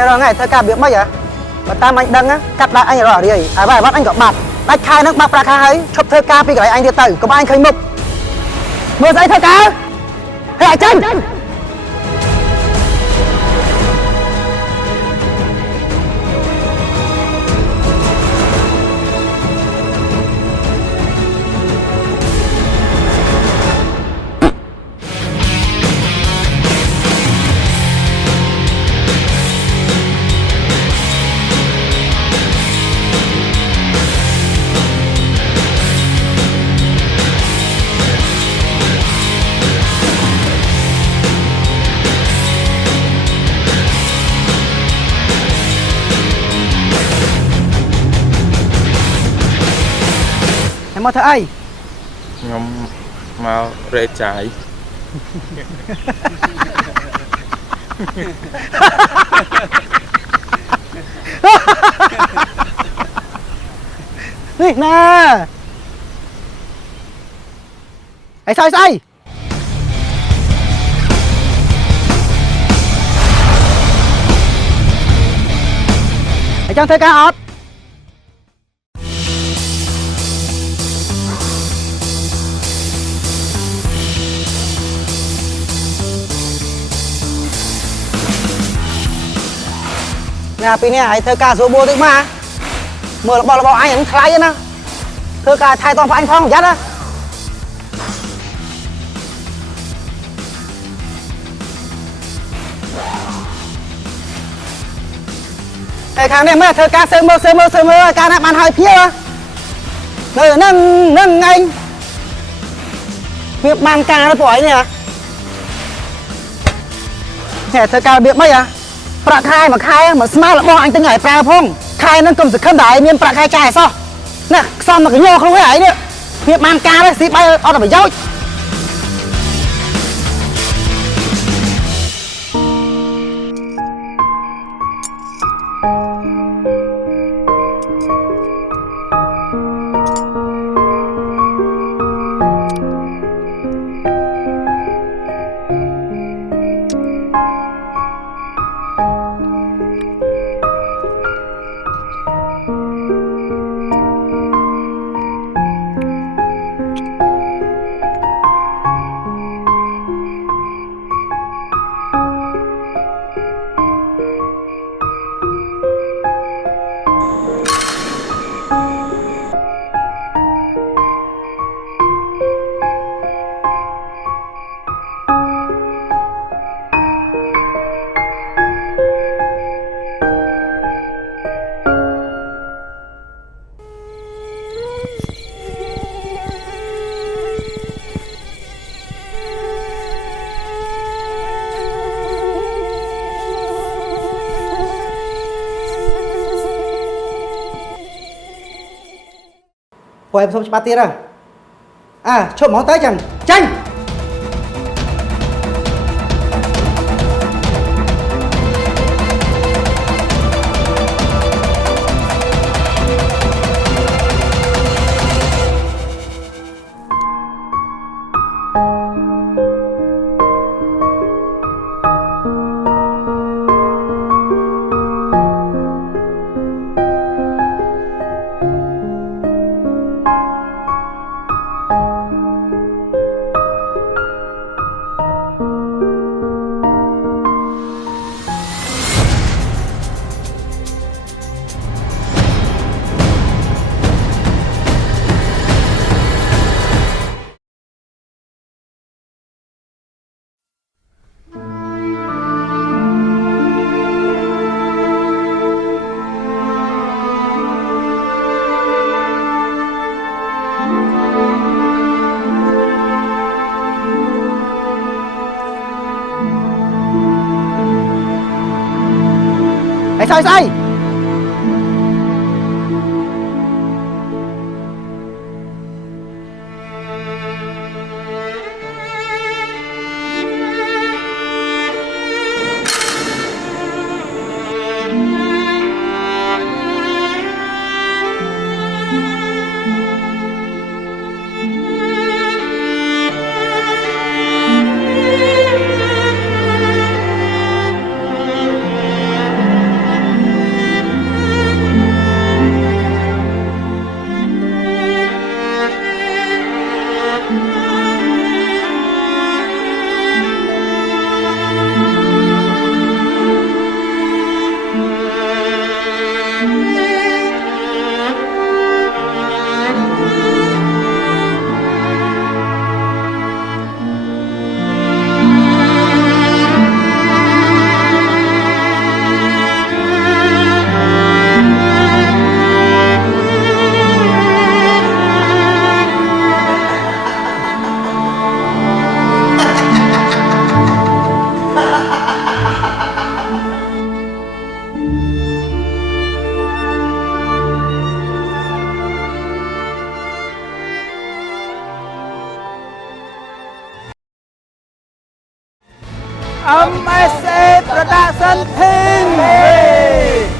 theo đó ngày thơ ca biết mấy vậy mà ta mạnh đăng á cắt lại anh rõ đi à bài bắt anh có bạt đánh khai nước bạc ra khai ấy chụp thơ ca bị cái anh đi tử có ba anh khơi mục mưa giấy thơ ca hệ chân mà thưa ai ngâm màu rễ trái nè ai sai sai ai chẳng thấy cá ọt nèปีนี้ไอ้เธอกาสูบโบตึกมาเมื่อเราบอกไอ้ยังคล้ายนะเธอกาไทยตอนพออันท้องยัดนะไอ้ครั้งนี้เมื่อเธอกาเสมอการนับมันหายเพี้ยนั่งไงเพี้ยมันกาแล้วปล่อยเนี่ยเนี่ยเธอกาเบียบไหมอะประคายมาคายเหมือนสมาร์ทบอกอันตั้งไงแปลพงคายนั่นกลมสึกขึ้นได้เมียนประคายใจซะเนี่ยซ่อมมากับโยเขาไว้ไหนเนี่ยเพียบมันกาเลยสิไปเอาแต่ไปย้อยปล่อยผสมปาตีนะชมมองtới chẳng tranh sai MSA Production Team